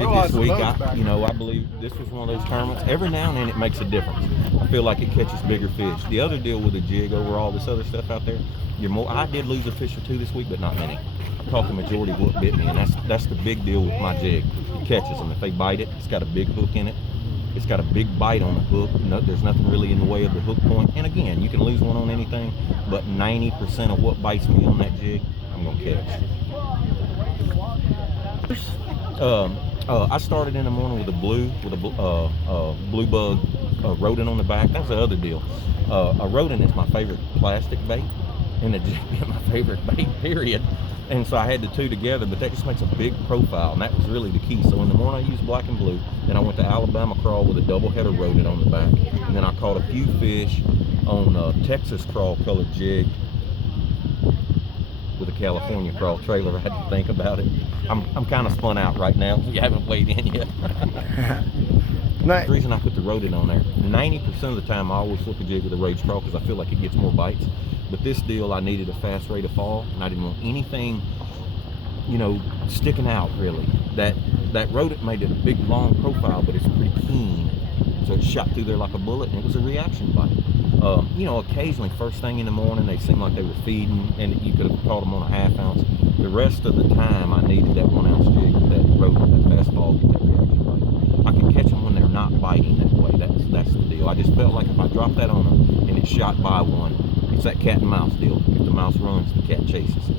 jig this week. I believe this was one of those tournaments. Every now and then it makes a difference. I feel like it catches bigger fish. The other deal with a jig over all this other stuff out there, I did lose a fish or two this week, but not many. I caught the majority of what bit me, and that's the big deal with my jig. It catches them. If they bite it, it's got a big hook in it. It's got a big bite on the hook. There's nothing really in the way of the hook point. And again, you can lose one on anything, but 90% of what bites me on that jig, I'm gonna catch. I started in the morning with a blue bug rodent on the back. That's the other deal. A rodent is my favorite plastic bait, and a jig is my favorite bait, period. And so I had the two together, but that just makes a big profile, and that was really the key. So in the morning I used black and blue, then I went to Alabama crawl with a double header rodent on the back, and then I caught a few fish on Texas crawl colored jig with a California crawl trailer. I had to think about it. I'm kind of spun out right now. You haven't weighed in yet. The reason I put the rodent on there, 90% of the time I always flip a jig with a rage crawl because I feel like it gets more bites. But this deal, I needed a fast rate of fall, and I didn't want anything, sticking out really. That rodent made it a big long profile, but it's pretty keen. So it shot through there like a bullet, and it was a reaction bite. Occasionally, first thing in the morning, they seemed like they were feeding, and you could have caught them on a half ounce. The rest of the time, I needed that 1 ounce jig with that rodent, that fast fall, get that reaction bite. I can catch them when they're not biting that way. That's the deal. I just felt like if I dropped that on them and it shot by one, it's that cat and mouse deal. If the mouse runs, the cat chases.